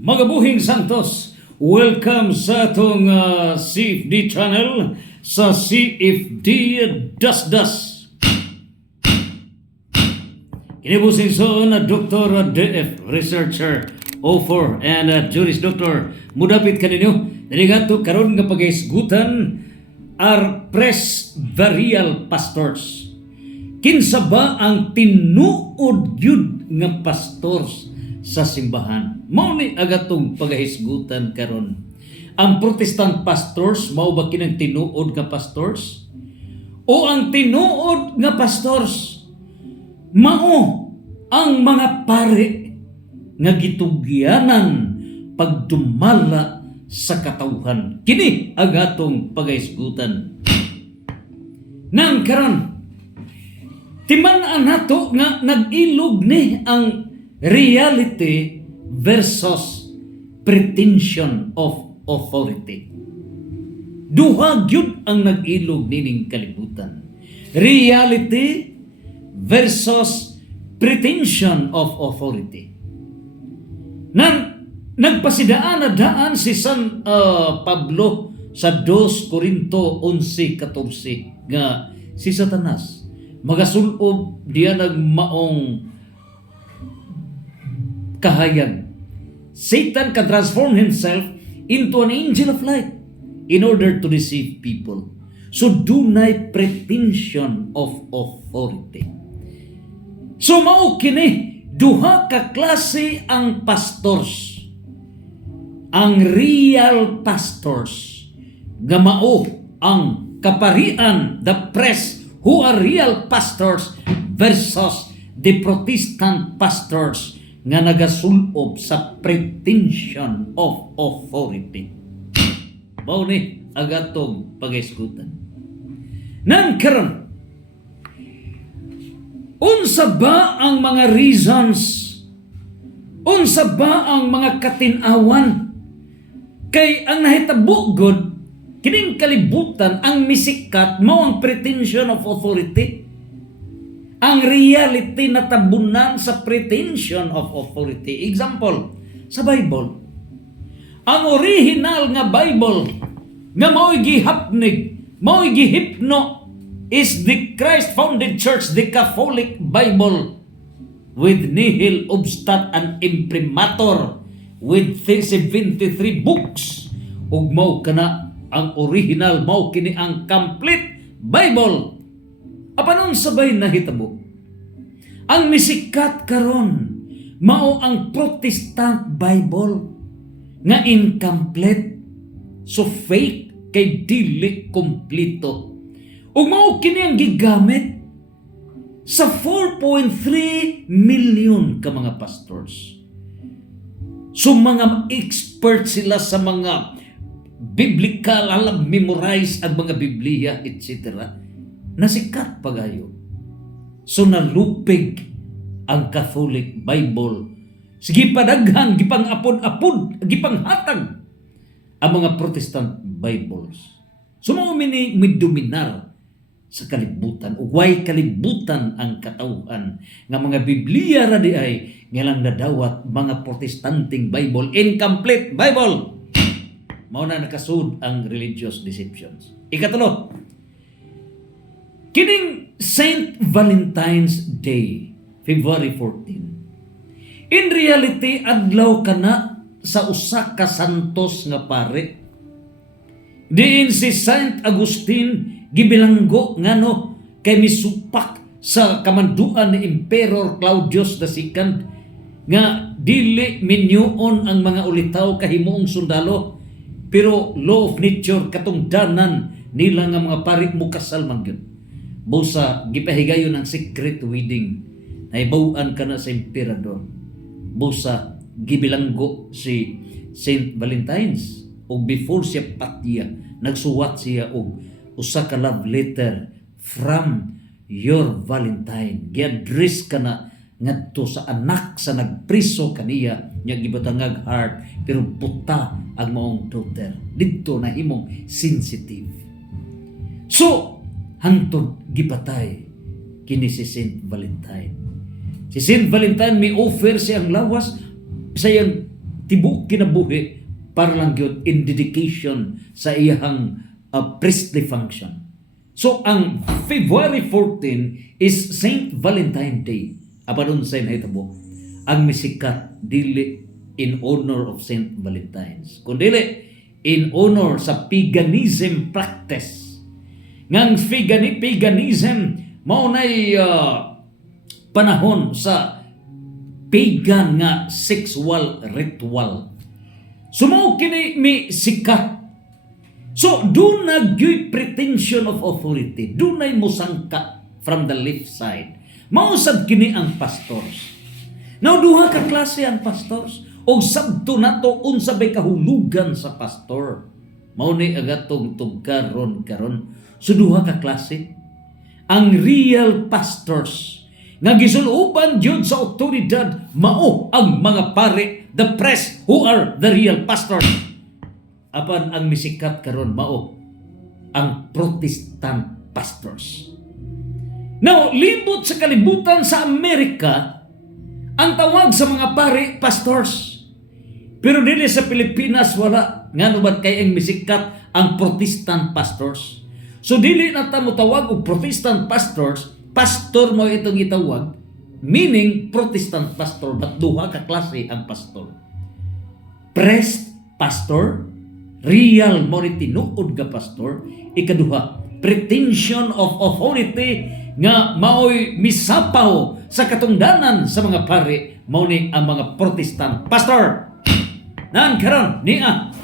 Mga buhing santos, welcome sa atong CFD channel sa CFD Das. Kinibusing so na Dr. DF, Researcher, O4, and Juris Doctor. Mudapit kaninyo, naligato karon nga pagaisgutan are presbyterial pastors. Kinsa ba ang tinuod yun nga pastors sa simbahan? Mao ni agatong pagahisgutan karon. Ang Protestant pastors mao ba kinang tinuod nga pastors? O ang tinuod nga pastors mao ang mga pare nga gitugyanan pagdumala sa katawhan? Kini agatong pagahisgutan. Nang karon timan-an nato nga nag-ilog ni ang reality versus pretension of authority. Duha gyud ang nag-ilog nining kalibutan. Reality versus pretension of authority. Nagpasidaan na daan si San Pablo sa 2 Corinto 11:14 nga si Satanas magasulob diya nagmaong kahayag. Satan can transform himself into an angel of light in order to deceive people. So do not pretension of authority. So mao kini duha ka klase ang pastors. Ang real pastors nga mao ang kaparian, the press who are real pastors versus the Protestant pastors nga nagasulob sa pretension of authority. Mao ni agatong pagaisgutan. Nang karon, unsa ba ang mga reasons? Unsa ba ang mga katinawan? Kay ang nahitabo gud kining kalibutan ang misikat mao ang pretension of authority. Ang reality na tabunan sa pretension of authority. Example, sa Bible. Ang original nga Bible nga mao'y gihapnig, mao'y gihipno is the Christ-founded Church, the Catholic Bible with nihil obstat and imprimatur with 73 books. Ug mao kana ang original, mao kini ang complete Bible. Apanon sabay nahitabo? Ang misikat karon mao ang Protestant Bible nga incomplete, so fake kay dili kompleto. Ug mao kini ang gigamit sa 4.3 million ka mga pastors. So mga expert sila sa mga biblical, alam memorize ang mga Biblia, etc. Nasikat pagayo. So nalupig ang Catholic Bible. Sige padaghan, gipang-apod-apod, gipanghatag ang mga Protestant Bibles. So mao midominar sa kalibutan. Uway kalibutan ang katawhan nga mga Biblia ra di ay nga lang nadawat mga Protestanting Bible, incomplete Bible. Mao na nakasud ang religious deceptions. Ikatulo, kining Saint Valentine's Day, February 14. In reality, adlaw kana sa usa ka santos nga pare. Diin si Saint Agustin gibilanggo ngano kay misupak sa kamanduan ni Emperor Claudius II nga dili minyuon ang mga ulitaw kahimuong sundalo. Pero law of nature katungdanan nila nga mga pari mo kasal man gyud. Busa gipahigayon ang secret wedding. Naibaw-an kana sa emperador. Busa gibilanggo si Saint Valentine's ug before siya patya nagsuwat siya og usa ka love letter from your Valentine. Gi-address kana ngadto sa anak sa nagpriso kaniya nya gibatangag heart pero puta ang maong daughter. Didto na himong sensitive. So hantod gipatay kini si Saint Valentine. Si Saint Valentine may offer siyang lawas sa iyang tibuok kinabuhi para lang gyud in dedication sa iyang priestly function. So ang February 14 is Saint Valentine Day. Apan unsay nahitabo? Ang misikat dili in honor of Saint Valentine's, kundi in honor sa paganism practice. Ngang paganism mao nay panahon sa pagan nga sexual ritual. Sumao kini mi sikat. So do na gyud pretension of authority, do na musangka from the left side. Mausab kini ang pastors. Now duha ka klase ang pastors, og sabto nato unsa bay kahulugan sa pastor. Mao ni agatong tugkaron karon. So duha ka klase. Ang real pastors nga gisuluban jud sa otoridad, mao ang mga pare, the press who are the real pastors. Apan ang misikat karon mao ang Protestant pastors. Now, libot sa kalibutan sa Amerika ang tawag sa mga pare, pastors. Pero dili sa Pilipinas wala. Ngano ba kay ang misikat ang Protestant pastors? So dili na ta mo tawag og Protestant pastors, pastor mo itong itawag, meaning Protestant pastor, but duha ka klase ang pastor. Priest pastor, real mo ni tinuod ka pastor. Ikaduha, pretension of authority nga maoy misapaw sa katungdanan sa mga pare, mao ni ang mga Protestant pastor. Nan karon niya,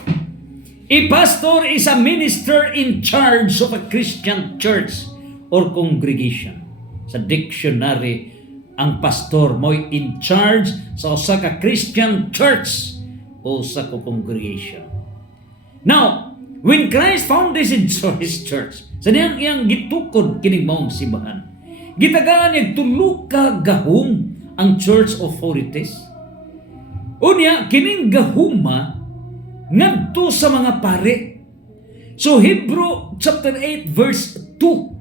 a pastor is a minister in charge of a Christian church or congregation. Sa dictionary, ang pastor mo'y in charge sa usa ka Christian church o sa congregation. Now, when Christ founded his church, sa niyang iyang gitukod kining maong simbahan, gitagaan niya tulo ka gahum ang church authorities. Unya, kining gahuma ngadto sa mga pare. So, Hebrew chapter 8 verse 2,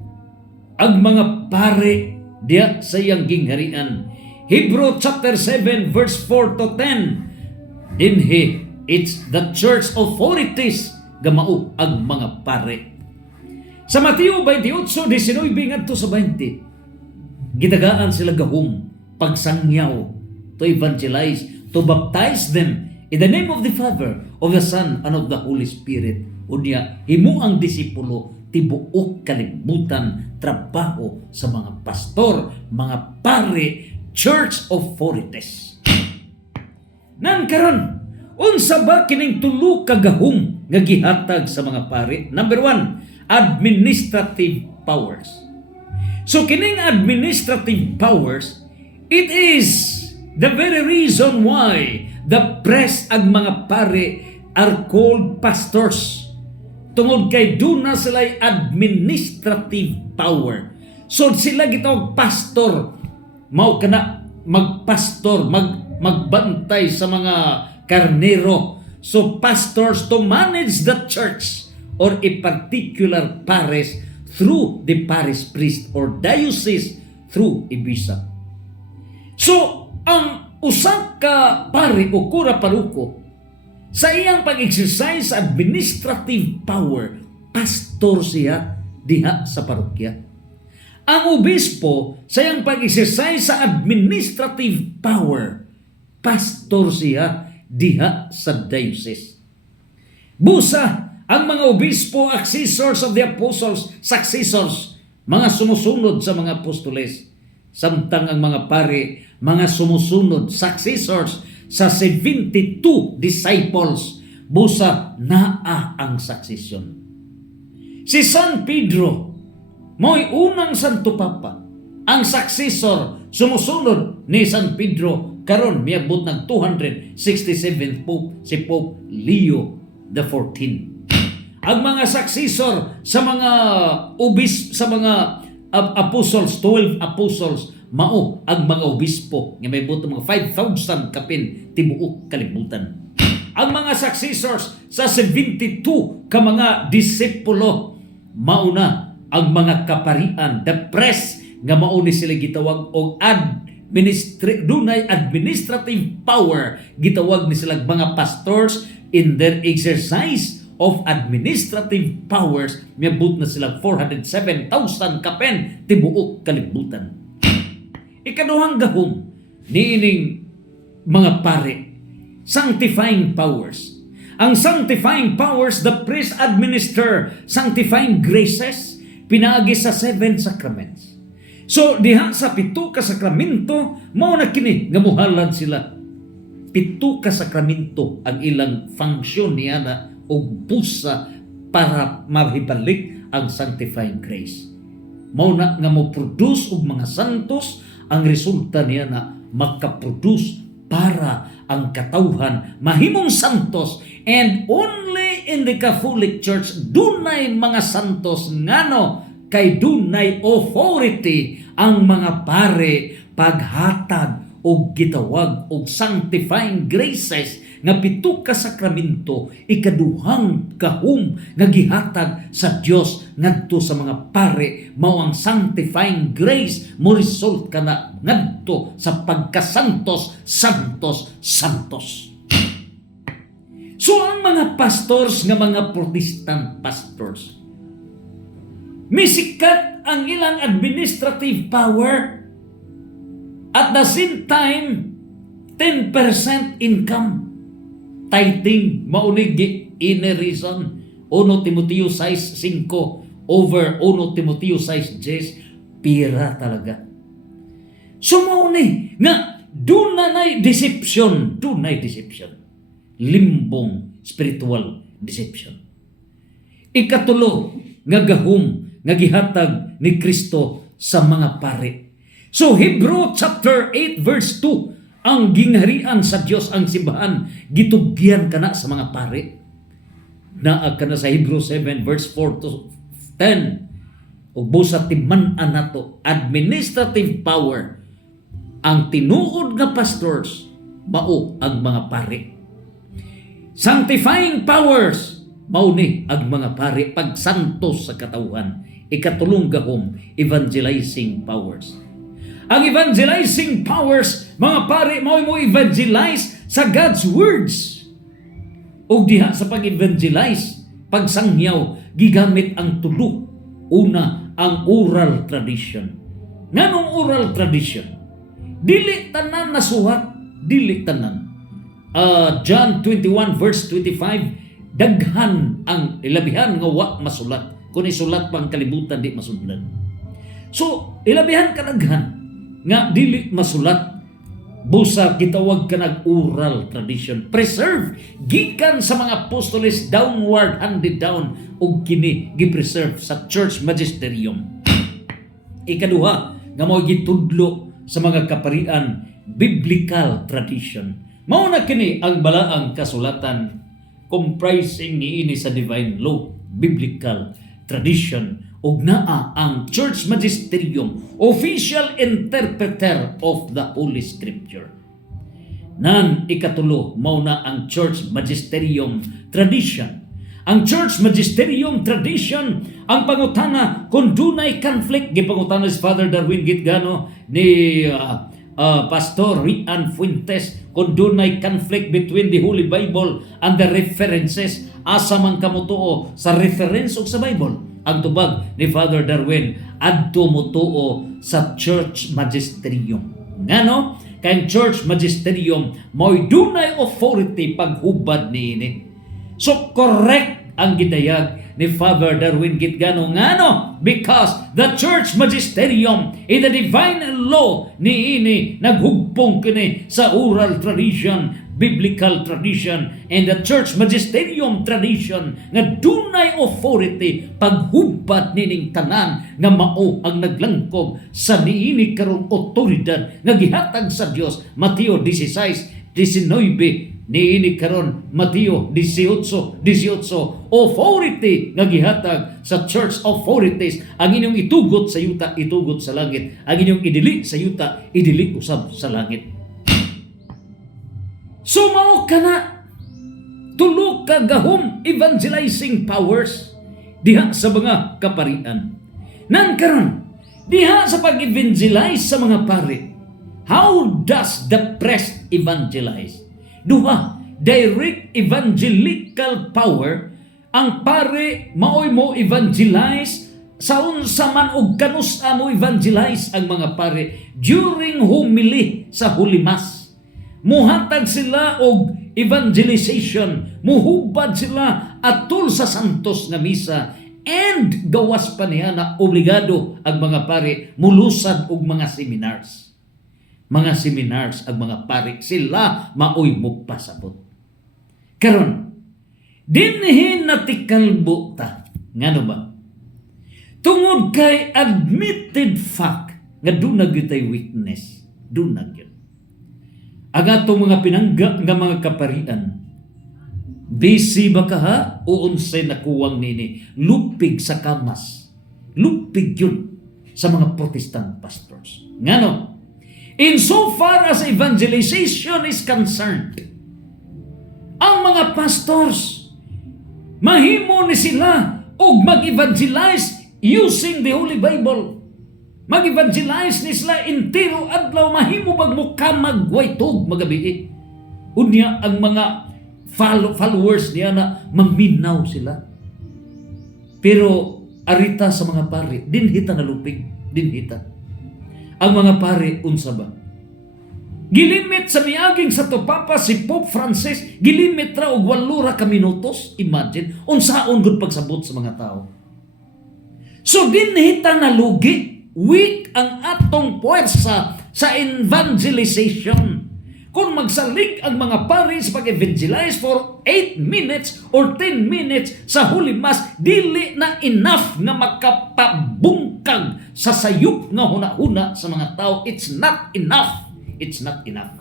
ang mga pare diya sa iyang gingharian. Hebrew chapter 7 verse 4 to 10, dinhi, it's the church authorities gamao ang mga pare. Sa Mateo 28:19 ngadto sa 20, gitagaan sila gahum pagsangyaw to evangelize, to baptize them in the name of the Father, of the Son, and of the Holy Spirit. Unya, himo ang disipulo tibuok kalibutan trabaho sa mga pastor, mga pare, church authorities. Nan karon, unsa ba kining tulo ka gahum nga gihatag sa mga pare? Number 1, administrative powers. So kining administrative powers, it is the very reason why the press ag mga pare are called pastors. Tungod kay duna sila'y administrative power. So sila gitawag pastor. Mao kana magpastor, magbantay sa mga karnero. So pastors to manage the church or a particular parish through the parish priest or diocese through a bishop. So ang usa ka pare o kura paruko sa iyang pag-exercise sa administrative power, pastor siya diha sa parokya. Ang obispo sa iyang pag-exercise sa administrative power, pastor siya diha sa diocese. Busa, ang mga obispo, accessors of the apostles, successors, mga sumusunod sa mga apostoles. Samtang ang mga pare, mga sumusunod, successors sa 72 disciples, busa naa ang succession. Si San Pedro, mo'y unang Santo Papa. Ang successor, sumusunod ni San Pedro, karon miabot ng 267th Pope, si Pope Leo XIV. Ang mga successor sa mga sa mga apostles, 12 apostles, mao ang mga obispo nga may buto mga 5,000 kapin tibuok kalibutan. Ang mga successors sa 72 ka mga disipulo, mauna ang mga kaparian, the press nga mao ni sila gitawag og dunay administrative power, gitawag ni silang mga pastors. In their exercise of administrative powers, miabot na sila 407,000 kapen tibuok kalibutan. Ikaduhang gahom niining mga pare, sanctifying powers. Ang sanctifying powers, the priest administer sanctifying graces pinaagi sa 7 sacraments. So diha sa 7 ka sakramento mao na kini nga muhalad sila. 7 ka sakramento ang ilang function niya na og pusa para mahibalik ang sanctifying grace. Mao na nga mo produce og mga santos, ang resulta niya na makaproduce para ang katawhan mahimong santos. And only in the Catholic Church dunay mga santos ngano kay dunay authority ang mga pare paghatag og gitawag og sanctifying graces nga 7 ka sakramento, ikaduhang gahom nga gihatag sa Dios ngadto sa mga pare mao ang sanctifying grace mo result kana ngadto sa pagkasantos santos. So ang mga pastors nga mga Protestant pastors, misikat ang ilang administrative power. At the same time, 10% income. Tithing, maunig ini reason. 1 Timoteo 6:5 over 1 Timoteo 6:10, pira talaga. So mauni nga dunay deception. Limbong spiritual deception. Ikatulo nga gahom nga gihatag ni Kristo sa mga pare. So Hebrew chapter 8 verse 2, ang gingharian sa Dios ang simbahan gitugyan kana sa mga pare. Naa kana sa Hebrew 7 verse 4 to 10. Ug busa timan-an nato administrative power ang tinuod nga pastors mao ang mga pare. Sanctifying powers mao ni ang mga pare pagsantos sa katawhan. Ikatulong gahom evangelizing powers. Ang evangelizing powers, mga pare, mo evangelize sa God's words. O diha sa pag-evangelize, pagsangyaw, gigamit ang tulo. Una, ang oral tradition. Nganong oral tradition? Dili tanan nasuhat, dili tanan. John 21 verse 25, daghan ang ilabihan nga wa masulat. Kung isulat pang kalibutan, di masudlan. So, ilabihan ka daghan nga dili masulat, busa gitawag ka nag-oral tradition, preserve gikan sa mga apostoles, downward handed down, ug kini gi-preserve sa church magisterium. Ikaduha nga mao gitudlo sa mga kaparian, biblical tradition. Mao na kini ang balaang kasulatan comprising niini sa divine law, biblical tradition. Ug naa ang church magisterium, official interpreter of the Holy Scripture. Nan ikatulo, mao na ang church magisterium tradition. Ang church magisterium tradition, ang pangutana kung dunay conflict, gipangutana si Father Darwin Gitgano ni Pastor Rian Fuentes, kung dunay conflict between the Holy Bible and the references, asa man kamutuo sa reference ug sa Bible. Ang tubag ni Father Darwin, adto mutuo sa church magisterium. Ngano? Kay church magisterium mo'y dunay authority paghubad niini. So correct ang gidayag ni Father Darwin Gitgano. Ngano? Because the church magisterium in the divine law niini naghugpong kini sa oral tradition, biblical tradition, and the church magisterium tradition nga dunay authority paghubad nining tanan nga mao ang naglangkob sa niini karong otoridad nga gihatag sa Dios. Mateo 16:19 niini karon, Mateo 18:18, authority nga gihatag sa church authorities. Ang inyong itugot sa yuta, itugot sa langit. Ang inyong idili sa yuta, idili usab sa langit. So mao kana tulo ka gahom evangelizing powers diha sa mga kaparian. Nan karon diha sa pag-evangelize sa mga pare, How does the press evangelize? Duha, direct evangelical power. Ang pare maoy mo evangelize sa unsa man og kanusa mo evangelize ang mga pare during homily sa Holy Mass. Muhatag sila og evangelization, muhubad sila atol sa santos nga misa, and gawas pa niya na obligado ang mga pare mulusad og mga seminars. Mga seminars ang mga pare, sila maoy mugpasabot. Karon, dinhin natikalbo ta. Ngano ba? Tungod kay admitted fact nga dunag gyud tay witness, dunag gyud. Ang atong mga pinangga nga mga kaparian, busy ba ka ha? O unsay nakuwang nini? Lupig sa kamas. Lupig yun sa mga Protestant pastors. Ngano? In so far as evangelization is concerned, ang mga pastors, mahimo ni sila og mag-evangelize using the Holy Bible. Mag-evangelize ni sila intero adlaw, mahimo magmukha magwaytog magabi. Unya ang mga followers niya na maminaw sila. Pero arita sa mga pare, dinhita na lupig, dinhita. Ang mga pare unsa ba? Gilimit sa miaging sa Papa si Pope Francis, gilimit ra og 8 ka minutos. Imagine unsaon gud pagsabot sa mga tao. So dinhita na lugi. Weak ang atong puwersa sa evangelization. Kung magsalig ang mga pare sa pag-evangelize for 8 minutes or 10 minutes sa Holy Mass, dili na enough nga makapabungkag sa sayop nga huna-huna sa mga tao. It's not enough. It's not enough.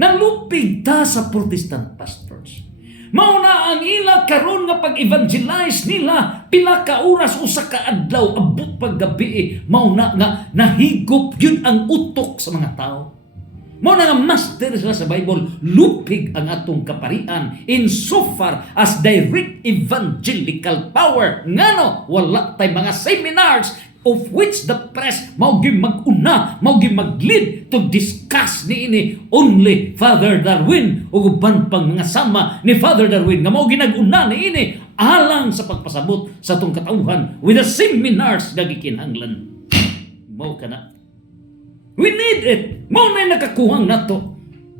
Nalupig ta sa Protestant pastors. Mauna ang ila karon nga pag-evangelize nila pila ka oras usa ka adlaw abot paggabi, mauna nga nahigop yun ang utok sa mga tao. Mauna nga master sila sa Bible, lupig ang atong kaparian in so far as direct evangelical power. Ngano wala tay mga seminars of which the press maugi mag-una, maugi mag-lead to discuss niini only Father Darwin o uban pang mga sama ni Father Darwin nga maugi nag-una niini alang sa pagpasabot sa atong katauhan with the seminars nga gikinahanglan. Mao kana. We need it. Mao na nakakuhang nato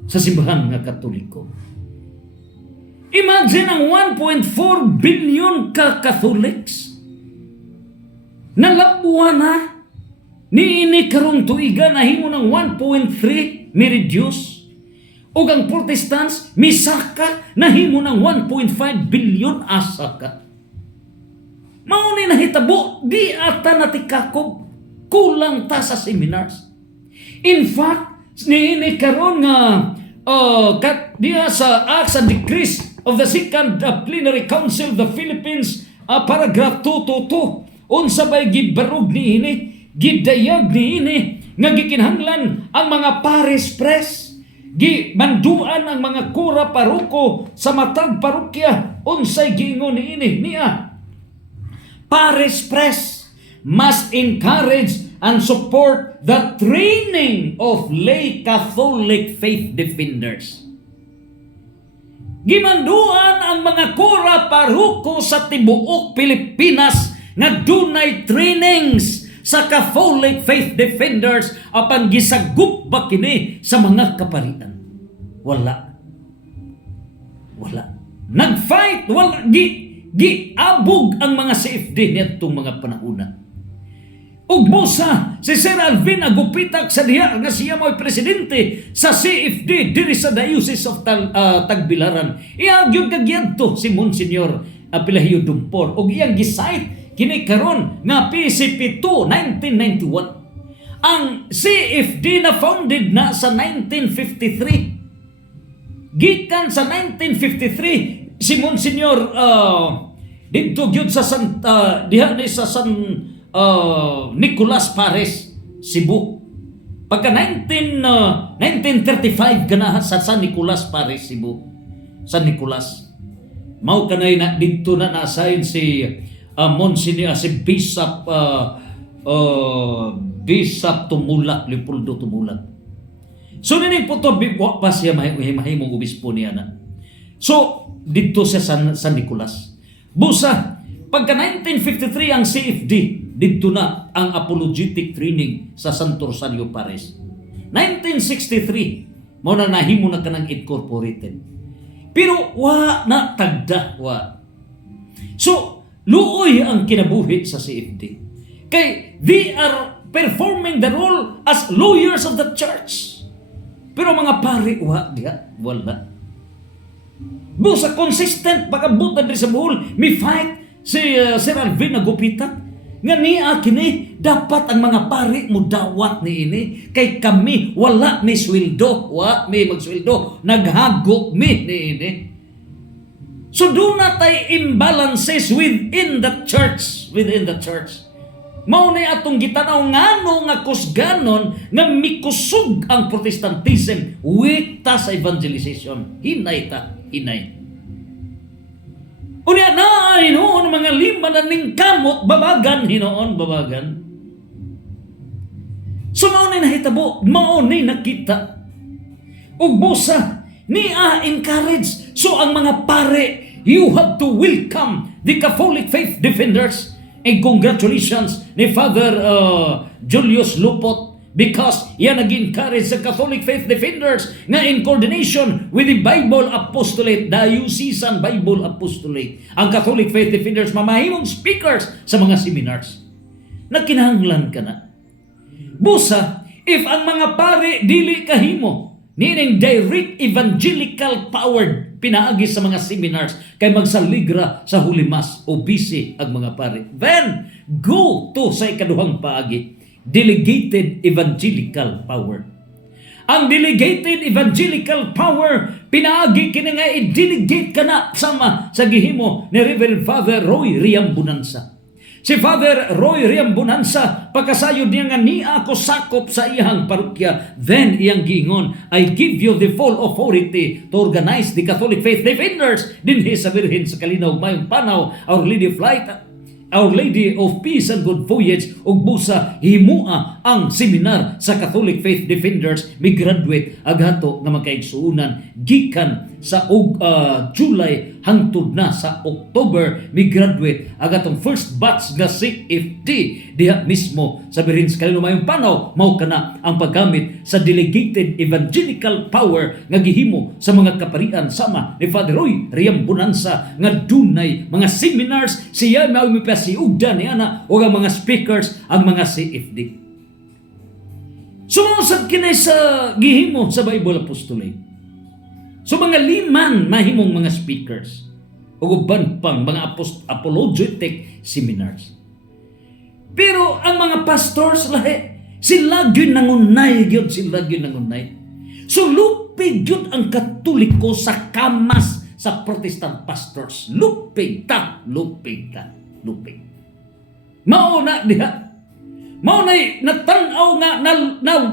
sa simbahan nga Katoliko. Imagine ang 1.4 billion ka Catholics nalabuan na niini karong tuiga na himo ng 1.3 mi-reduce o ang Protestants misaka na himo ng 1.5 billion asaka. Mao ni nahitabo di ata natikakob kulang ta sa seminars. In fact, niini karon nga diya sa Acts and Decrees of the Second Plenary Council of the Philippines, paragraph 222, unsa bay gibarog niini, gidayag niini nga gikinahanglan ang mga paris press, gimanduan ang mga kura paruko sa matag parokya. Unsay giingon niini niya? Paris press must encourage and support the training of lay Catholic faith defenders. Gimanduan ang mga kura paruko sa tibuok Pilipinas nga dunay trainings sa Catholic faith defenders apan gisagup ba kini sa mga kaparian? Wala. Nagfight, wala. Giabog ang mga CFD nitong mga panahon. Ug mosa si Sir Alvin Agupitak sa diha nga siya mo'y presidente sa CFD diri sa Diocese of Tagbilaran. Iya gyud kagyadto si Monsignor Apilahio Dumpor ug iyang gisite kini karon nga PCP2 1991. Ang CFD na founded na sa 1953. Gikan sa 1953 si Monsignor dito gyud sa diha ni sa San Nicolas Pares, Cebu. Pagka 1935 ganahan sa San Nicolas Pares, Cebu. San Nicolas. Mao kanay na dito na na-assign si Monsignor, si Bishop Bishop Tumulak, Leopoldo Tumulak. So nini po to bigwa pa siya mahimong obispo niya na. So dito sa San Nicolas. Busa pagka 1953 ang CFD, dito na ang apologetic training sa Santo Rosario Paris. 1963 mo na nahimo na kanang incorporated. Pero wa na tagda wa. So luoy ang kinabuhi sa CFD. Kay they are performing the role as lawyers of the church. Pero mga pari, wala. Busa consistent, pagkabutan rin sa buhol, may fight si Sir Alvin na gupitan. Nga niya kini, dapat ang mga pari mo dawat ni ini. Kay kami, wala may sweldo, may magsweldo, naghago mi ni ini. So do not tayo imbalances within the church. Mao na atong gitanaw ngano nga kusganon nga mikusog ang Protestantism wita sa evangelization. Hinay. Unya na hinoon mga lima na ning kamot babagan. So mao na nahitabo, mao na nakita. Ug busa niya encourage. So ang mga pare, you have to welcome the Catholic Faith Defenders. And congratulations ni Father Julius Lupot because yan nag-encourage sa Catholic Faith Defenders na in coordination with the Bible Apostolate, Diocesan Bible Apostolate. Ang Catholic Faith Defenders mamahimong speakers sa mga seminars. Nakinahanglan ka na. Busa, if ang mga pare dili kahimo, nining direct evangelical powered pinaagi sa mga seminars kay magsaligra sa Holy Mass o busy ang mga pare. Then, go to sa ikaduhang paagi, delegated evangelical power. Ang delegated evangelical power, pinaagi kini nga i-delegate ka na sama sa gihimo ni Reverend Father Roy Riambunanza. Si Father Roy Riambunanza, pagkasayod niya nga niya ako sakop sa iyang parokya, then iyang gingon, I give you the full authority to organize the Catholic Faith Defenders dinhi sa Birhen sa Kalinaw mayong panaw, Our Lady of Light, Our Lady of Peace and Good Voyage, ug busa himua ang seminar sa Catholic Faith Defenders mi-graduate agato nga makaigsuunan gikan sa July hangtod na sa October mi-graduate agatong first batch nga CFD diha mismo sa Birhen sa Kalinaw mayong panaw. Mao kana ang paggamit sa delegated evangelical power nga gihimo sa mga kaparian sama ni Father Roy Riambunanza nga dunay mga seminars siya mao siugdan ni ana o ang mga speakers ang mga CFD. Sumusad kinay sa gihimo sa Bible Apostolate. So mga liman mahimong mga speakers o uban pang mga apologetic seminars. Pero ang mga pastors lahi sila gyud nangunay. So lupig gyud ang Katoliko sa kamas sa Protestant pastors. Lupig ta. Mao na diha. Mao na natanaw nga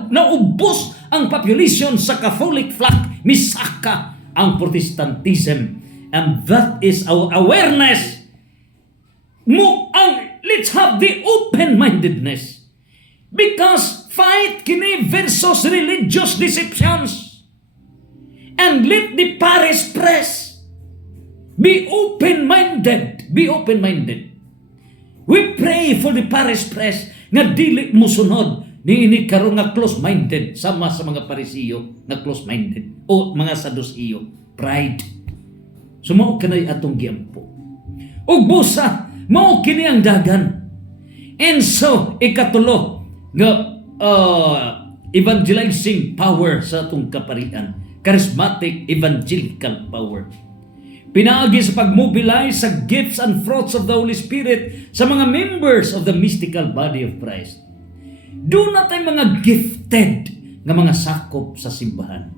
naubos ang population sa Catholic flock, misaka ang Protestantism. And that is our awareness. Let's have the open-mindedness. Because fight kini versus religious deceptions. And let the parish press be open-minded. We pray for the parish press nga dili musunod niini karon nga close-minded sama sa mga Parisiyo nga close-minded o mga Sadusiyo, pride. Sumao kanay atong giampo. Ug busa mao kini ang dagan. And so ikatulo nga evangelizing power sa atong kaparian, charismatic evangelical power. Pinaagi sa pag-mobilize sa gifts and fruits of the Holy Spirit sa mga members of the mystical body of Christ. Doon na tayo mga gifted nga mga sakop sa simbahan.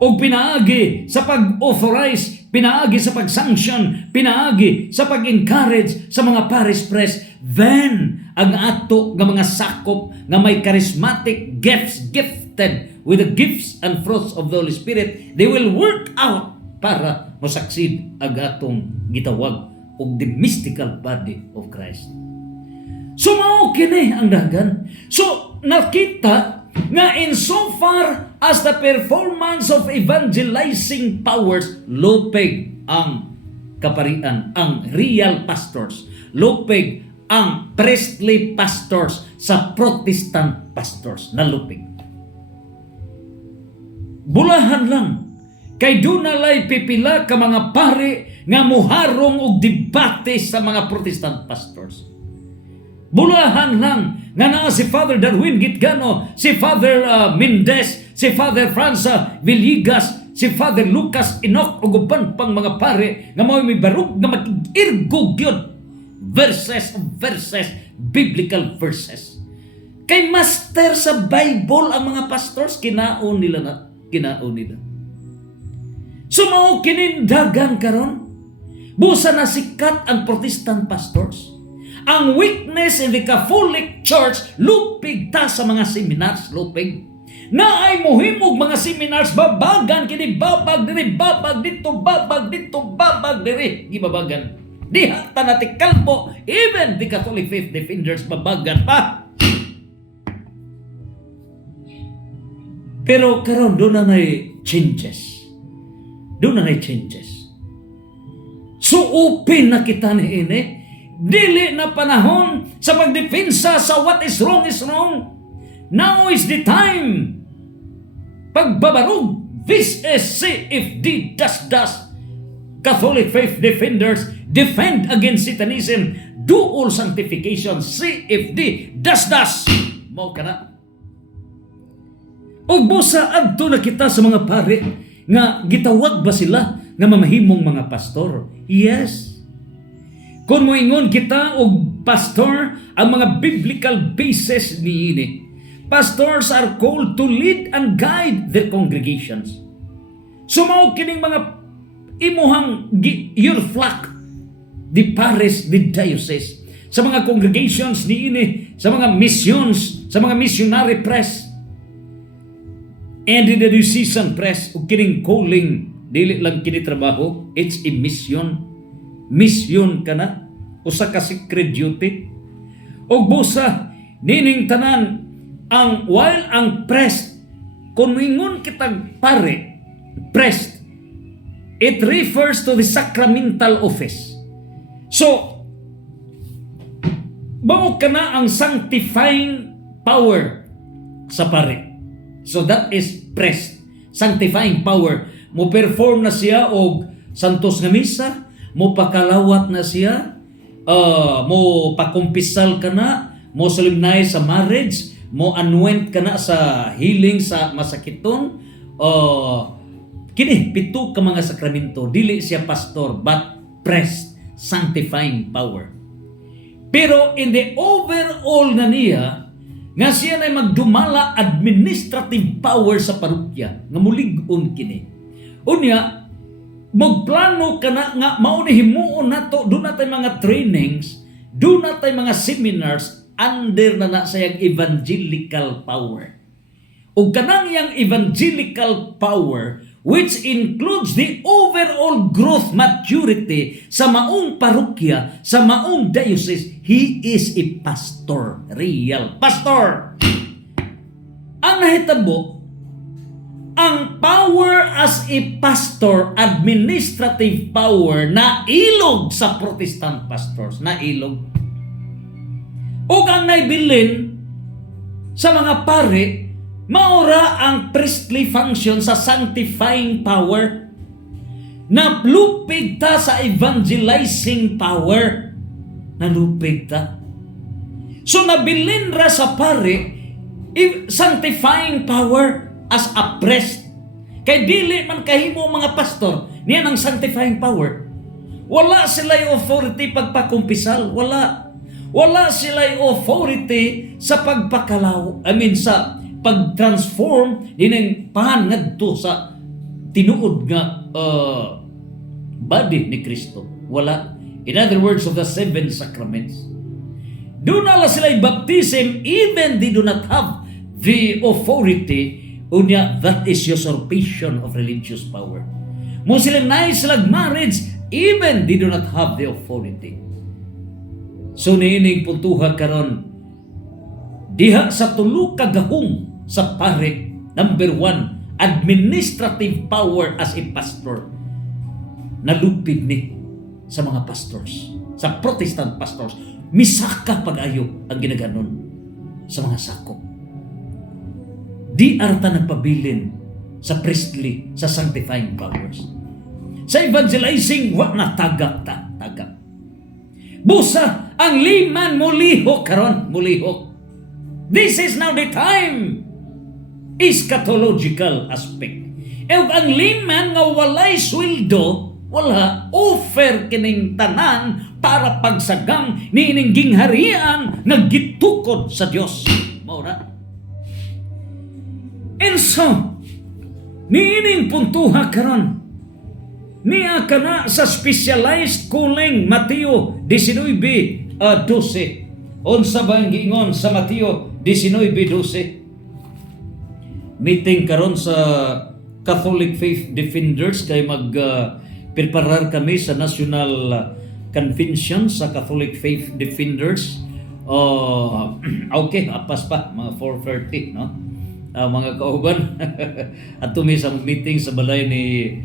O pinaagi sa pag-authorize, pinaagi sa pag-sanction, pinaagi sa pag-encourage sa mga parish press, then ang ato nga mga sakop nga may charismatic gifts, gifted with the gifts and fruits of the Holy Spirit, they will work out para masaksid ang atong gitawag og the mystical body of Christ. So mao kini ang dagan. So nakita nga in so far as the performance of evangelizing powers, lupig ang kaparian, ang real pastors. Lupig ang priestly pastors sa Protestant pastors na lupig. Bulahan lang kay dunalay pipila ka mga pare nga muharong og debate sa mga Protestant pastors. Bulahan lang nga naa si Father Darwin Gitgano, si Father Mendez, si Father Franza Villegas, si Father Lucas Enoch ug uban pang mga pare nga mao may barug nga mag-irgo gyud verses, biblical verses. Kay master sa Bible ang mga pastors, kinaon nila. So mao kinindagan karon, busa na sikat ang Protestant pastors. Ang weakness in the Catholic Church, lupig ta sa mga seminars, lupig. Na ay muhimog mga seminars, babagan, kini babag diri, babag dito, babag diri, gibabagan. Diha ta nati kalbo, even the Catholic faith defenders babagan pa. Pero karon doon na changes. So open na kita ni ini. Dili na panahon sa pagdepensa sa what is wrong is wrong. Now is the time. Pagbabarog. This is CFD das. Catholic faith defenders defend against Satanism. Dual sanctification. CFD das. Mao ka na. O busa adto na kita sa mga pare nga gitawag ba sila nga mamahimong mga pastor? Yes. Kung moingon kita og pastor, ang mga biblical basis niini. Pastors are called to lead and guide their congregations. So mao kining mga imuhang your flock, the parish, the diocese, sa mga congregations niini, sa mga missions, sa mga missionary press, and in the diocesan press, ug kining calling, dili lang kini trabaho, it's a mission ka na, usa ka secret duty. O busa, nining tanan, while ang priest, kung mingon kitang pare, priest, it refers to the sacramental office. So, mao ka na ang sanctifying power sa pare. So that is priest, sanctifying power. Mo perform na siya og santos nga misa, mo pakalawat na siya, mo pakumpisal ka na, mo solemnize sa marriage, mo anoint ka na sa healing sa masakiton, kini pito ka mga sakramento. Dili siya pastor but priest, sanctifying power. Pero in the overall na niya, nga siya na magdumala administrative power sa parokya, nga mulig-on kini. Unya, magplano ka na nga maunihimuon na to, doon natin mga trainings, doon natin mga seminars, under na sayang evangelical power. O kanang yang evangelical power, which includes the overall growth maturity sa maong parokya, sa maong diocese, he is a pastor, real pastor. Ang nahitabo, ang power as a pastor, administrative power, na ilog sa Protestant pastors, na ilog. O ang naibilin sa mga pare, maura ang priestly function sa sanctifying power, na lupig ta sa evangelizing power, na lupig ta. So nabilin ra sa pare sanctifying power as a priest. Kay dili man kahimo mga pastor niya ng sanctifying power. Wala sila'y authority pagpakumpisal, wala sila'y authority sa pagpakalaw, sa pag-transform dineng pahan ngadto sa tinuod nga body ni Kristo. Wala. In other words, of the 7 sacraments. Do na sila'y baptism, even they do not have the authority. Unya, that is usurpation of religious power. Muslim na silag marriage, even they do not have the authority. So niining puntuha karon diha sa tulo ka gahong sa pare. Number 1, administrative power as a pastor. Nalupig ni sa mga pastors, sa Protestant pastors. Misaka pag-ayo ang ginaganon sa mga sakop. Di arta nagpabilin sa priestly, sa sanctifying powers. Sa evangelizing, wa na tagak. Busa, ang liman mulihok karon, mulihok. This is now the time. Eschatological aspect. Ang liman nga walay sweldo, wala offer kining tanan para pagsagang niining gingharian nga gitukod sa Dios. Mao na. And so, niining puntuha karon niya kana sa specialized calling Mateo 19:12. Unsa ba ang giingon sa Mateo 19:12? Meeting karon sa Catholic Faith Defenders kay preparar kami sa National Convention sa Catholic Faith Defenders. Okay, apas pa mga 4:30, no? Mga kauban at tumi sa meeting sa balay ni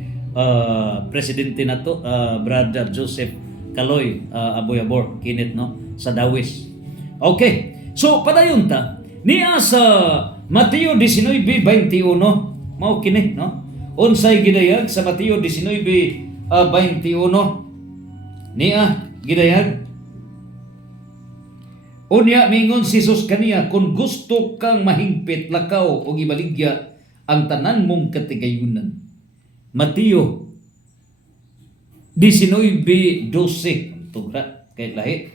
presidente nato, Brother Joseph Caloy Aboyabor kinit, no, sa Dawis. Okay, so padayon ta niya sa Mateo 19:21 mao kini, no? Unsay gidayag sa Mateo 19:21 niya gidayag. Unya mingon si Jesus kaniya, kung gusto kang mahingpit, lakaw o ibaligya ang tanan mong katigayunan. Mateo 19:12 tugra kay lahi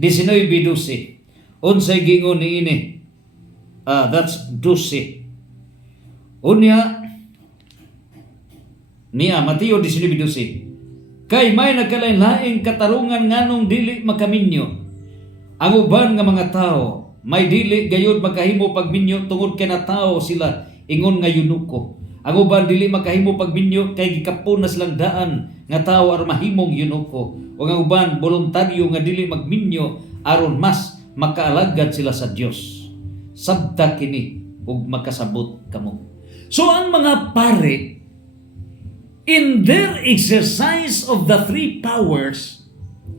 19:12 unsay gingon niini. That's 12. Unya niya Mateo 19:12, kay may nagkalain-laing katarungan nganong dili makaminyo. Ang uban nga mga tao may dili gayud makahimo pagminyo tungod kay natao sila ingon nga yunuko. Ang uban dili makahimo pagminyo kay gikapon na silang daan nga tao aron mahimong yunuko. O ang uban voluntaryo nga dili magminyo aron mas makaalagad sila sa Dios. Sabta kini ug makasabot kamo. So ang mga pare, in their exercise of the three powers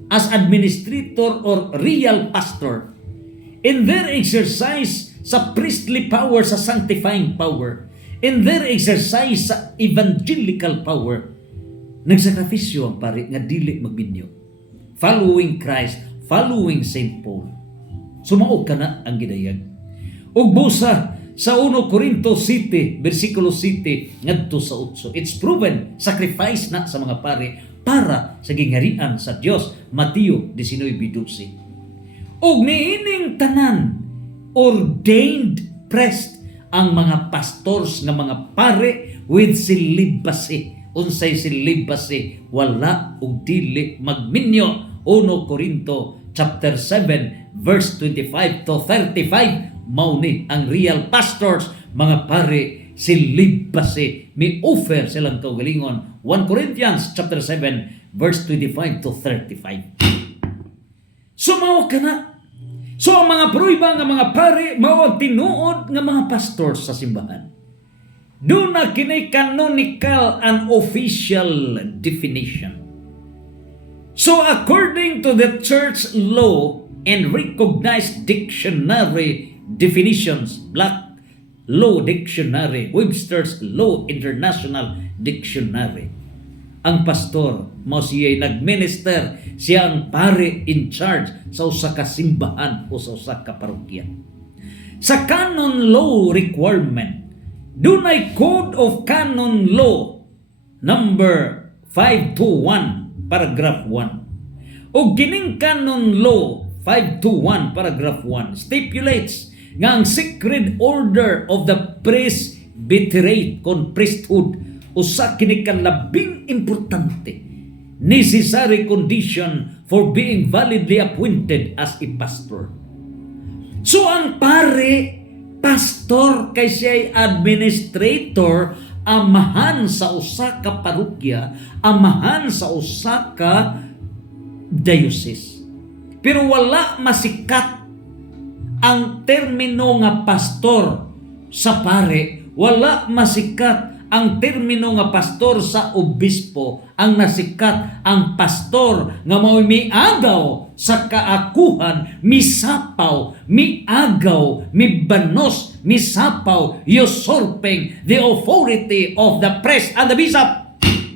as administrator or real pastor, in their exercise sa priestly power, sa sanctifying power, in their exercise sa evangelical power, nagsakripisyo ang pare nga dili magbinyo. Following Christ, following St. Paul. Sumao ka na ang gidayag. Ug busa sa 1 Corinto 7, versikulo 7, ngadto sa 8. It's proven, sacrifice na sa mga pare para sa gingharian sa Dios. Mateo 19:12. Ug niining tanan ordained priest ang mga pastors nga mga pare with celibacy. Unsay celibacy? Wala ug dili magminyo. 1 Corinto chapter 7 verse 25 to 35. Mao ni ang real pastors, mga pare, celibacy, may offer silang kaugalingon. 1 Corinthians chapter 7 verse 25 to 35. So mao kana. So ang mga pruiba nga mga pare mao ang tinuod nga mga pastors sa simbahan. Do na kini canonical and official definition. So according to the church law and recognized dictionary definitions, Black Law Dictionary, Webster's Law International Dictionary, ang pastor mao siya'y nagminister, siya ang pare in charge sa usa ka simbahan o sa usa ka parokya. Sa canon law requirement, dunay Code of Canon Law number 521 paragraph 1. O kining canon law 521 paragraph 1 stipulates nga ang sacred order of the presbyterate kon priesthood usa kini ka labing importante necessary condition for being validly appointed as a pastor. So ang pare, pastor kay siya'y administrator, amahan sa usa ka parokya, amahan sa usa ka diocese. Pero wala masikat ang termino nga pastor sa pare, wala masikat ang termino nga pastor sa obispo. Ang nasikat ang pastor nga mao miagaw sa kaakuhan, misapaw, miagaw, mibanos, misapaw, usurping the authority of the priest and the bishop.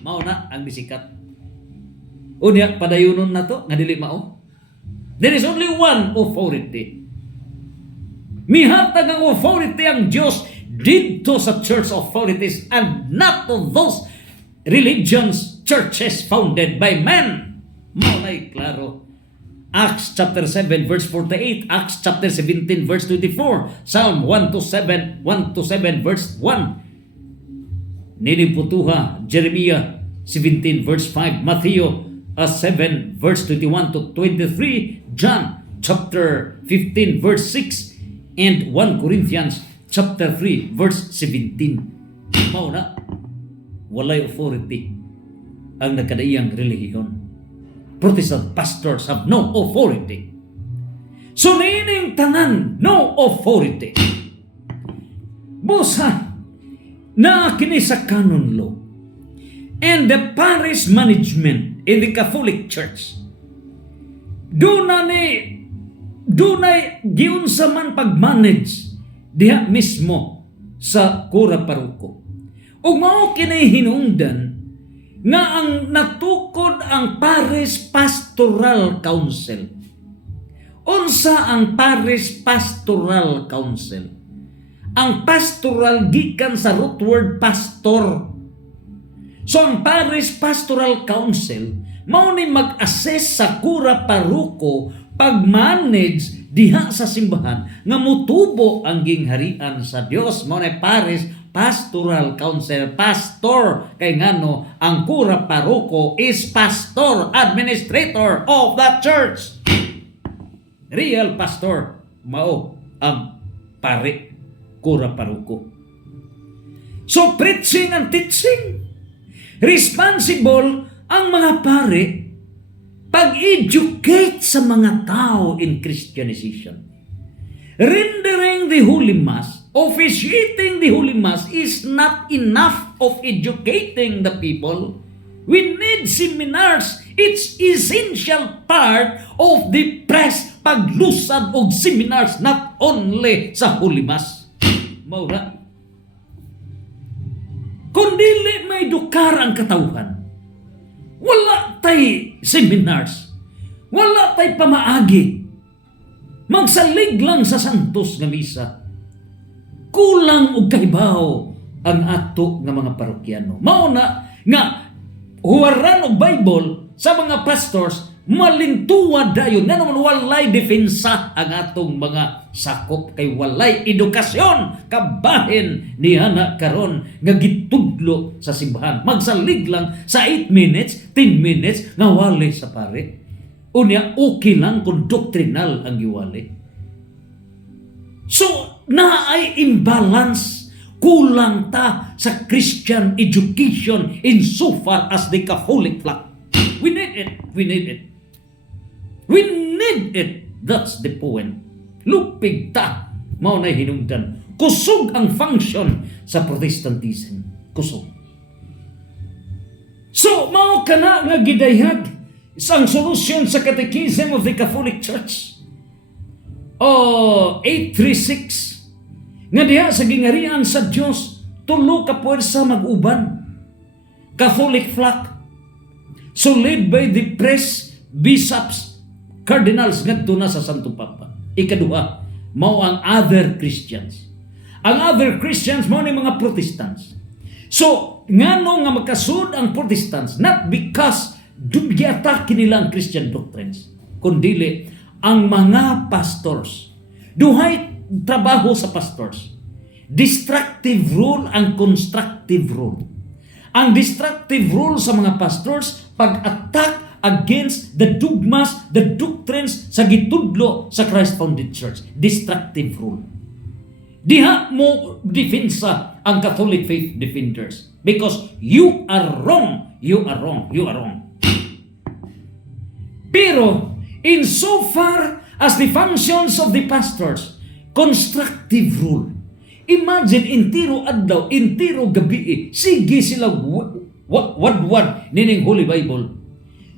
Mao na ang bisikat. Unya padayunon na to nga dili mao. There is only one authority. Mihatag ang authority ang Diyos dito sa church authorities and not to those religions, churches founded by men. Malay klaro. Acts chapter 7 verse 48, Acts chapter 17 verse 24, Psalm 127 verse 1. Niliputuha Jeremiah 17 verse 5, Matthew 7 verse 21 to 23, John chapter 15 verse 6, and 1 Corinthians chapter 3 verse 17. Mao na walay authority ang nakadaiyang relihiyon. Protestant pastors have no authority. So nining tanan no authority. Busa na kini sa canon law and the parish management in the Catholic Church. Dunay giunsa man pag-manage diha mismo sa kura paruko. Ug mao kini hinungdan nga ang natukod ang Parish Pastoral Council. Unsa ang Parish Pastoral Council? Ang pastoral gikan sa root word pastor. So ang Parish Pastoral Council mao ni mag-assess sa kura paruko pag-manage diha sa simbahan nga mutubo ang gingharian sa Dios. Mao ni Parish Pastoral Council, pastor kay ngano ang kura paruko is pastor, administrator of the church. Real pastor mao ang pare, kura paruko. So preaching and teaching, responsible ang mga pare pag-educate sa mga tao in Christianization. Rendering the Holy Mass, officiating the Holy Mass is not enough of educating the people. We need seminars. It's essential part of the press paglusad og seminars, not only sa Holy Mass. Maura. Kung dili may dukar ang katawhan, wala tay seminars, wala tay pamaagi, magsalig lang sa santos nga misa, kulang og kahibaw ang ato nga mga parokyano. Mao na nga huwaran og Bible sa mga pastors, malintuwa dayon nga naman walay defensa ang atong mga sakop, kay walay edukasyon kabahin niya na karon nga gitudlo sa simbahan. Magsalig lang sa 8 minutes, 10 minutes nga wali sa pare. Unya okay lang kung doktrinal ang giwali. So naay imbalance, kulang ta sa Christian education in so far as the Catholic flock. We need it. We need it. We need it. That's the point. Lupig ta. Mao na hinungdan. Kusog ang function sa Protestantism. Kusog. So, mao kana nga gidayhag isang solusyon sa Catechism of the Catholic Church. 836 nga diha sa gingharian sa Dios tulo ka puwersa mag-uban. Catholic flock, so led by the priests, bishops, cardinals ngadto na sa Santo Papa. Ikaduha, mao ang other Christians. Ang other Christians mao ni mga Protestants. So ngano nga makasud ang Protestants, not because giatake nila ang Christian doctrines, kundili ang mga pastors. Duhay trabaho sa pastors. Destructive rule ang constructive rule. Ang destructive rule sa mga pastors, pag-attack against the dogmas, the doctrines sa gitudlo sa Christ-founded church. Destructive rule. Diha mo defensa ang Catholic faith defenders. Because you are wrong. You are wrong. You are wrong. Pero, In so far as the functions of the pastors, constructive rule. Imagine, intiro adlaw, intiro gabi, sige sila wadwad nining Holy Bible.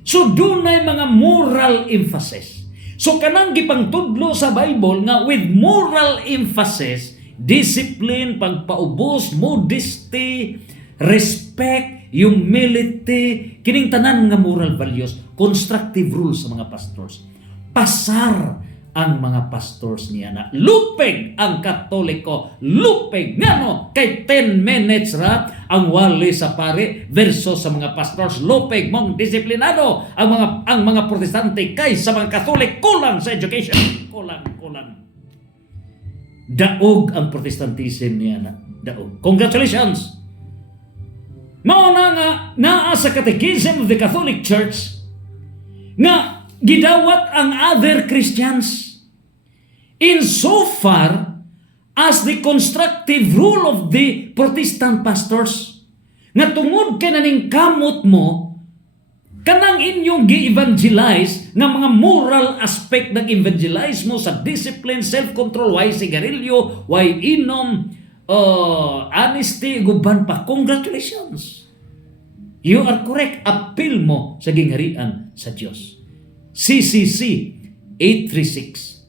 So, dunay mga moral emphasis. So, kanang gipangtudlo sa Bible nga with moral emphasis, discipline, pagpaubos, modesty, respect, humility, kining tanan nga moral values, constructive rules sa mga pastors. Pasar ang mga pastors niya na lupig ang Katoliko, lupig ngano kay 10 minutes ra ang wali sa pare versus sa mga pastors, lupig mong disiplinado ang mga protestante kay sa mga Katolik, kulang sa education, kulang daog ang protestantism niya na daog. Congratulations. Mao na nga naa sa Catechism of the Catholic Church nga gidawat ang other Christians in so far as the constructive rule of the Protestant pastors nga tungod ka na ning kamot mo kanang inyong gi-evangelize nga mga moral aspect ng evangelize mo sa discipline, self-control, why sigarilyo, why inom, honesty, guban pa. Congratulations! You are correct. Appeal mo sa gingharian sa Diyos. CCC 836.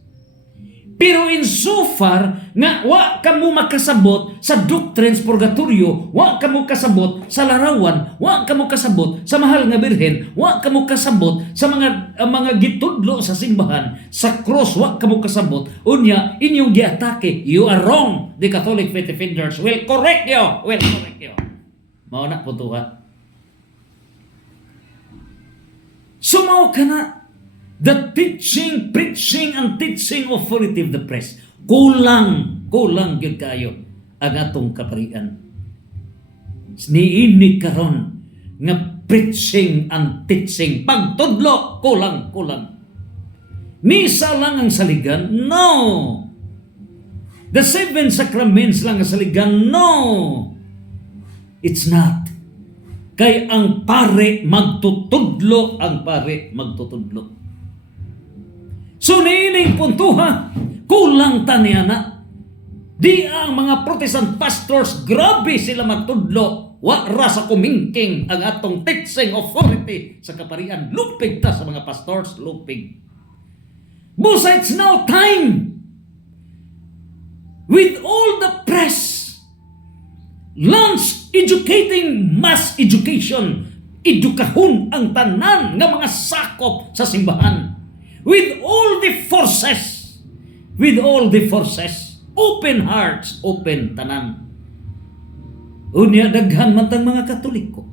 Pero in so far nga wa kamo makasabot sa doctrines purgatorio, wa kamo kasabot sa larawan, wa kamo kasabot sa mahal nga birhen, wa kamo kasabot sa mga gitudlo sa simbahan, sa cross wa kamo kasabot, unya inyong giatake. You are wrong. The Catholic faith defenders will correct you. Mao na puntuha. Sumaw ka na. The teaching, preaching, and teaching authority of the press. Kulang yun kayo ang atong kaparian. Niini karon nga preaching and teaching. Pagtudlo, kulang. Misa lang ang saligan? No. The 7 sacraments lang ang saligan? No. It's not. Kay ang pare magtutudlo, So, niining puntuha, kulang taniya na. Di ang mga Protestant pastors, grabe sila magtudlo. Wa sa kumingking ang atong teaching authority sa kaparian. Lupig ta sa mga pastors, lupig. Busa, it's now time. With all the press, launch educating mass education. Edukahon ang tanan nga mga sakop sa simbahan. With all the forces, open hearts, open tanan. Unya daghan man tang mga Katoliko.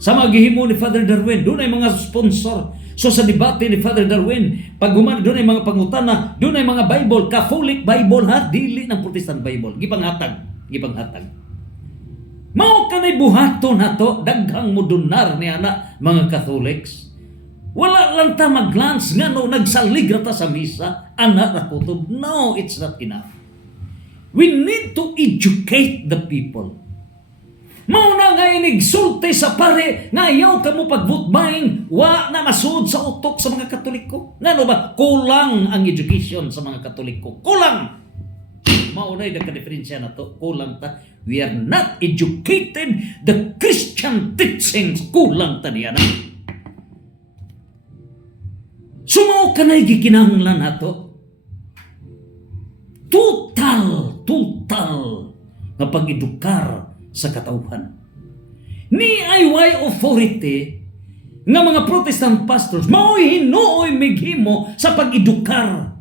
Sa maghihimo ni Father Darwin, doon ay mga sponsor. So sa debate ni Father Darwin, pag doon ay mga pangutana, doon ay mga Bible, Catholic Bible ha, dili ng Protestant Bible. Gipanghatag. Mao kanay buhaton nato, daghang modunar ni ana mga Catholics. Wala lang ta mag-glance nga no, nagsalig ta sa misa, anak na kutob. No, it's not enough. We need to educate the people. Mauna nga inigsulti sa pare na ayaw ka mo pag-vote buying, wa na masud sa utok sa mga Katoliko. Nga ba? Kulang ang education sa mga Katoliko. Kulang! Maunay na ka-diferensya na to. Kulang ta. We are not educated. The Christian teachings, kulang ta niya na. Sumaw ka na'y gikinahanglan nato. Total nga pag-edukar sa katauhan. Ni IY authority nga mga Protestant pastors, mao'y hinuoy mighimo sa pag-edukar.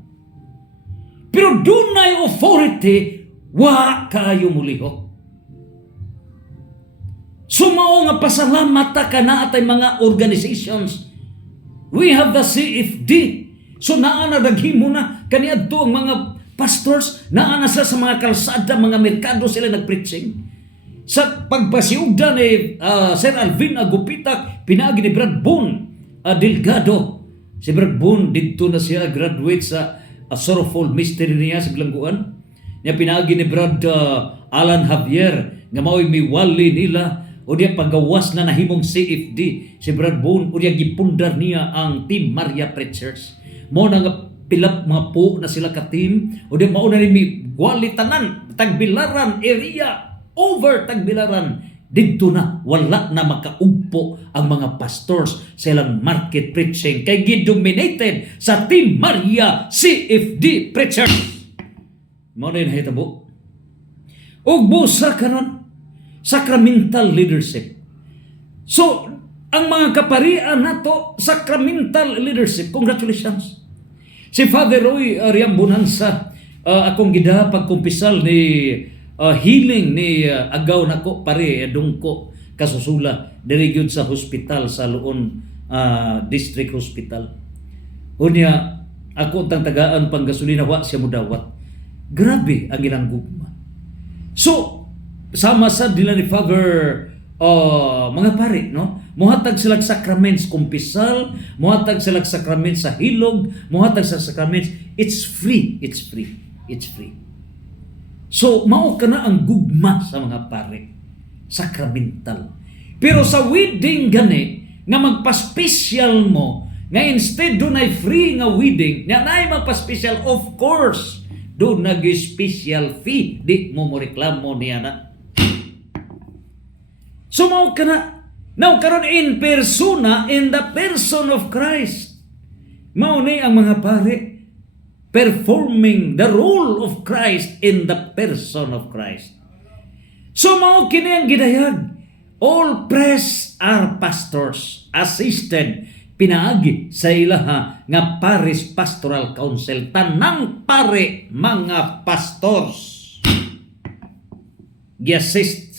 Pero dunay authority, wa kayo mulihok. Sumaw nga pasalamat ta ka na atay mga organizations. We have the CFD. So naa na daghimo na kaniadto ang mga pastors, naa na sa mga kalsada, mga merkado sila nagpreaching. Sa pagpasiugda ni Sir Alvin Agupitak, pinaagi ni Brad Boone Delgado. Si Brad Boone dito na siya graduate sa Sorrowful Mystery niya sa Glangguan. Niya pinaagi ni Brad Alan Javier nga mao'y miwali nila o diya pagawas na nahimong CFD si Brad Boone o diya gipundar niya ang Team Maria Preachers. Mo na nga pilap mga po na sila ka team o diya mauna ni walitanan Tagbilaran area over Tagbilaran dito na wala na makaugpo ang mga pastors sa ilang market preaching kay gidominated sa Team Maria CFD Preachers. Mo na hitabo ug busa karon sacramental leadership. So, ang mga kaparian nato, sacramental leadership. Congratulations. Si Father Roy Riambonanza, akong gida pagkumpisal ni healing ni agaw nako pare dungko kasusula diri gyud sa hospital sa Luon District Hospital. Unya ako tang tagaan pang gasolina wa siya mudawat. Grabe ang ilang gugma. So, sama sa dila ni Father mga pare, no? Muhatag sila sacraments kumpisal, muhatag sila sacraments sa hilog, muhatag sa sacraments. It's free. It's free. It's free. So, mao ka na ang gugma sa mga pare. Sacramental. Pero sa wedding gani, nga magpa-special mo, nga instead doon ay free nga wedding, nga na ay magpa-special, of course, doon nag-special fee. Di mo reklamo niya na. So, mao ka na. Now, karon in persona, in the person of Christ. Mao ni ang mga pare performing the role of Christ in the person of Christ. So, mao kini ang gidayag. All priests are pastors, assisted, pinaagi sa ilaha nga Paris Pastoral Council. Tanang pare mga pastors. Gi-assist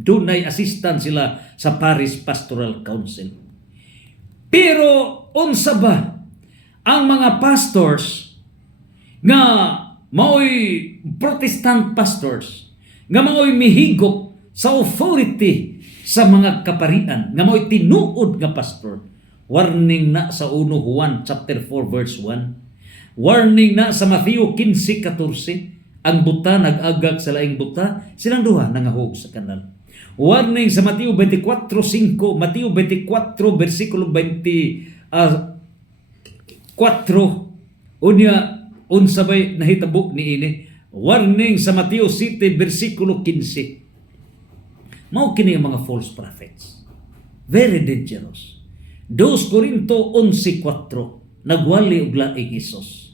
dunay assistant sila sa Paris Pastoral Council. Pero unsa ba ang mga pastors nga maoy Protestant pastors nga maoy mihigop sa authority sa mga kaparian nga maoy tinuod nga pastor? Warning na sa 1 Juan chapter 4 verse 1. Warning na sa Matthew 15:14. Ang buta nag-agak sa laing buta, silang duha nangahog sa kanal. Warning sa Mateo 24:5, Mateo 24 versikulo 24. Unya unsabay nahitabo niini. Warning sa Mateo 7 versikulo 15. Mao kini ang mga false prophets. Very dangerous. 2 Corinto 11:4 nagwali og laing Hesus.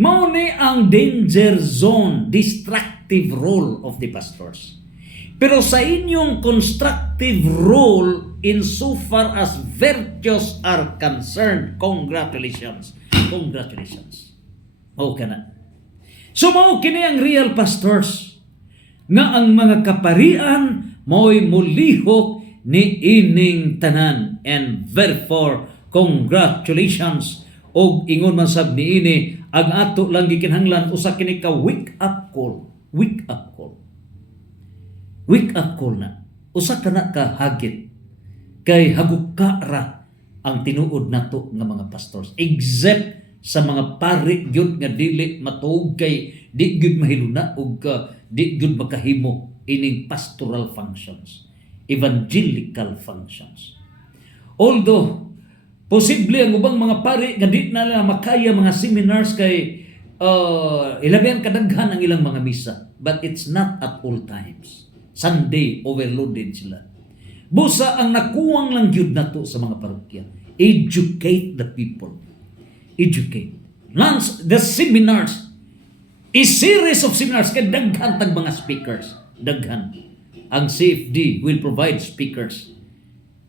Mao ni ang danger zone, destructive role of the pastors. Pero sa inyong constructive role insofar as virtues are concerned, congratulations. Congratulations. Mao kana. So mao kini ang real pastors nga ang mga kaparian mo'y mulihok ni ining tanan, and therefore congratulations. Og ingon man sab niini ang ato lang gikinahanglan usa kini ka wake up call. Wake up call. Wake up call na. Usa ka na ka hagit. Kay hagukka ra ang tinuod nato nga mga pastors. Except sa mga pari gyud nga dili matuog kay di gyud mahiluna og di gyud makahimo ining pastoral functions, evangelical functions. Although posible ang ubang mga pari nga di na makaya mga seminars kay ilabihan kadaghan ang ilang mga misa, but it's not at all times. Sunday overloaded sila. Busa ang nakuwang lang gyud nato sa mga parokya. Educate the people. Educate. Once the seminars, a series of seminars kay daghan tag mga speakers. Daghan. Ang CFD will provide speakers.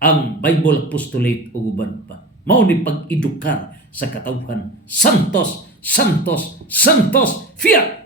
Ang Bible apostolate ug uban pa. Mao ni pag-edukar sa katawhan. Santos, Santos, Santos, Fiat!